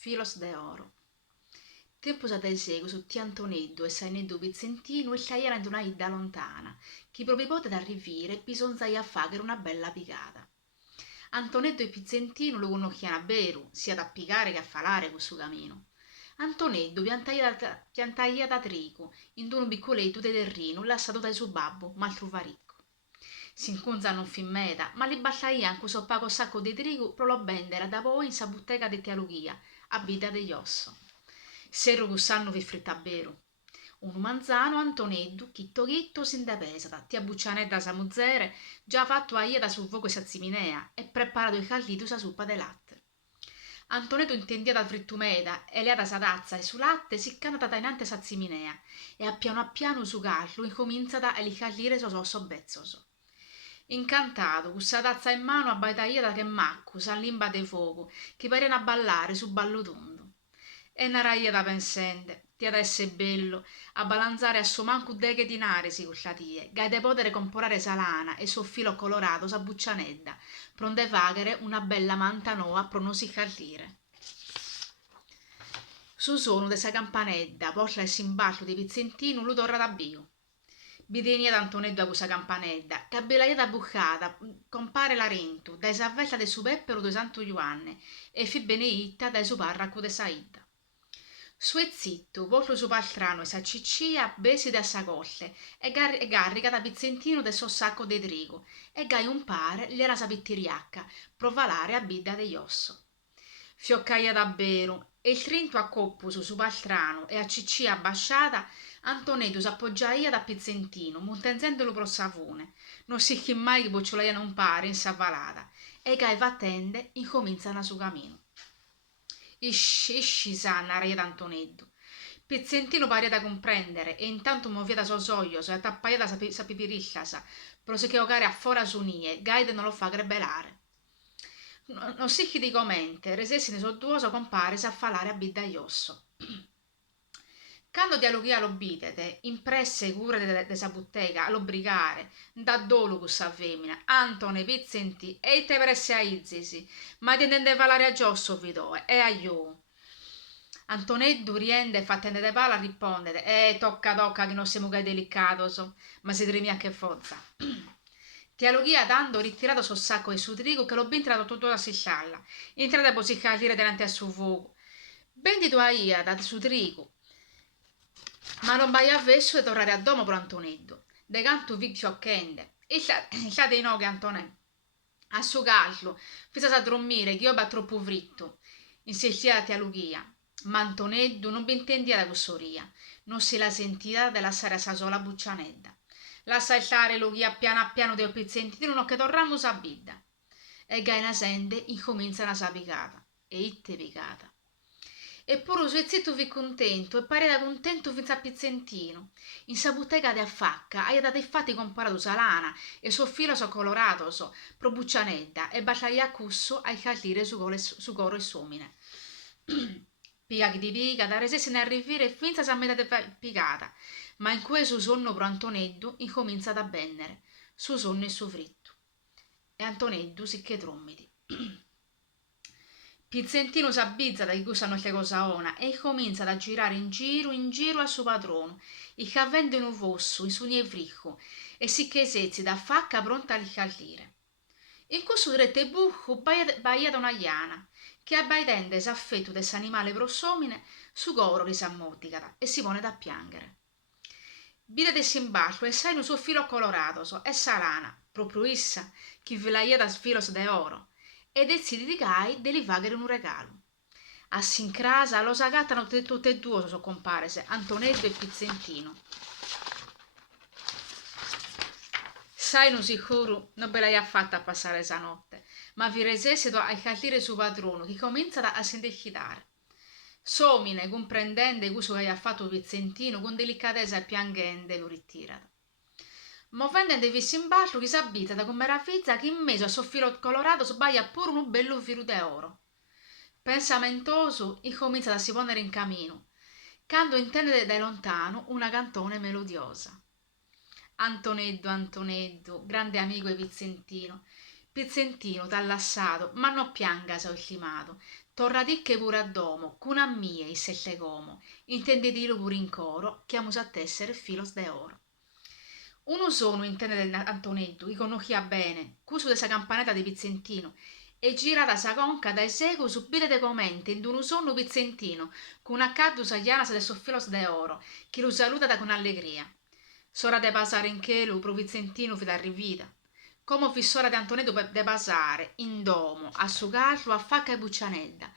Filos de oro. Tempus ad esegu su ti Antoneddu e Saineddu Pizzentinu e sciaiera di una idda lontana, chi proprio pote d'arrivire bisogna fare una bella picata. Antoneddu e Pizzentinu lo conosciano a beru, sia da piccare che a falare questo cammino. Antoneddu piantaia da trigo, in un piccoletto di terreno lasciato dai suo babbo, mal truvaricco. Si incunza non fin meta, ma li battaia anche so pago sacco di trigo pro lo vendere da poi in sa bottega di tealughia, a vita degli osso. Serro gussanno vi fritta beru. Un manzano Antoneddu, chitto sin depesata, tia buccianedda sa muzzere, già fatto aia da sul fuoco sa ziminea, e preparato il caldito sa suppa de latte. Antonetto intendia da frittumeda e leata sa tazza e su latte si canta dainante sa ziminea e a piano su callo incomincia a licallire so bezzoso. Incantato, con sa tazza in mano abbaitaiata che maccu, sa limba de fuoco, che pareva a ballare su ballo tondo. E naraia da pensente, tia da esse bello, a balanzare a suo manco deghe dinari si cullatie, gai de potere comporare sa lana e suo filo colorato sa buccianedda, pronde vaghere una bella manta nuova pro non si callire. Su suono de sa campanedda, porla e simballo di Pizzentino, lu torra da bio. Bidenia d'Antoneddu a questa campanedda, che abbellaiata buccata, compare Larentu, dai savvetta de su Peppero de Santo Ioanne, e fi beneitta dai su parraco de Saida. Su e zitto, volto su paltrano e sa ciccia, besi da sa colle, e garrica da Pizzentino de so sacco de trigo, e gai un pare gliela sa pittiriacca, provalare a bidda degli osso. Fioccaia da beru, e il trinto a coppu su paltrano e a ciccia abbasciata, Antonetto s'appoggiaia da Pizzentino, montenzendolo pro savone, non si chi mai che bocciolaia non pare in sa valata, e gai vattende incominciano su camino. Isci sanna raia d'Antoneddu. Pizzentino pare da comprendere e intanto movia da soglioso e attappaia da sa pipirillasa, proseguiva care a fora su nie, gaide non lo fa grebelare. Non si chi dico mente, resessine sottuoso compare sa falare a biddagliosso. Quando dialoghia lo bidete, impresse cure de sa bottega, allo brigare, da dolo cu sa femmina, Antone Pizzenti, e te presse a izzisi, ma ti intende valare a giosso vidoe, e a io. Antoneddu riende fattende de pala rispondete, tocca che non siamo che delicatoso, ma si tremi anche forza. Dialoghia dando ritirato sul sacco e su trigo che l'ho ben tirato tutto da scialla, entrate poi si calire davanti a su fuoco. Bendi tu aia da su trigo, ma non vai a verso e tornare a domo per Antoneddu. De canto vi fioccende. E sa dei no che Antonè. A suo callo, fissa a dormire che io va troppo fritto. Insistia a Luchia. Ma Antoneddu non intendia da cossoria. Non si la sentiva della sera sa sola buccianedda. Lascia stare Luchia piano a piano del pizzentino non che tornamo sa bidda. E gaina sente incomincia una sa picata. E itte picata. Eppure suo zitto vi contento e pareva contento fin a Pizzentino. In sa bottega de affacca aia dato infatti comparato sa lana e suo filo so colorato so pro buccianedda e baciaia a cusso ai caldire su coro e somine. Piga che di piga da resesse ne arrivire finza sa metà de picata, ma in cui su sonno pro Antoneddu incomincia da bennere, su sonno e su fritto. E Antoneddu si che trommiti. Pizzentino s'abbizza da chi usano le cosa e comincia a girare in giro al suo padrone, il che avvende un fosso in su nievrico e si che sezzi da facca pronta a ricaldire. In questo drette bucco baia da una iana, che abbaidende s'affetto dell'animale prosomine, su coro li s'ammorticata e si pone da piangere. Vide de simballo e sai un suo filo colorato e salana, proprio issa, chi ve la da sfilos de oro, e decidi di gai de li vaghere un regalo. A sincrasa lo s'agattano tutte e due so comparese, Antoneddu e Pizzentino. Sai non sicuro non ve l'hai fatta a passare sa notte, ma vi resese a caldire su padrono che comincia a sentire. Somine, comprendende questo che ha fatto Pizzentino, con delicatezza e piangente lo ritirata. Movendo vissi in ballo, chi s'abita da come meraviglia che in mezzo a soffilo colorato sbaglia pure un bello filo d'oro. Pensamentoso, incomincia a si ponere in cammino, quando intende da lontano una cantone melodiosa. Antoneddu, Antoneddu, grande amico e Pizzentino, t'ha lasciato, ma non pianga se ho ultimato. Torna dicche pure a domo, cun a mie, il sette gomo, intende dire pure in coro, chiamus a tessere filos de oro. Uno sono intende del Antoneddu, che conoscia bene, cuso de sa campanetta di Pizzentino, e girata sa conca dai secu subite de comente, in uno sonno Pizzentino, con accaddu sa chianas de soffilos de oro, che lo saluta da con allegria. Sora de pasare in chelu, pro Pizzentino fi da rivida. Come fissora di Antonetto de basare in domo a su carro a facca e buccianedda,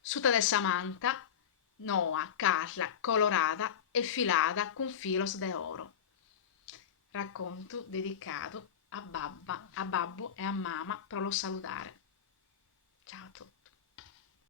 suta de Samantha, Noa, Carla, colorata e filata con filos de oro. Racconto dedicato a babbo e a mamma per lo salutare. Ciao a tutti.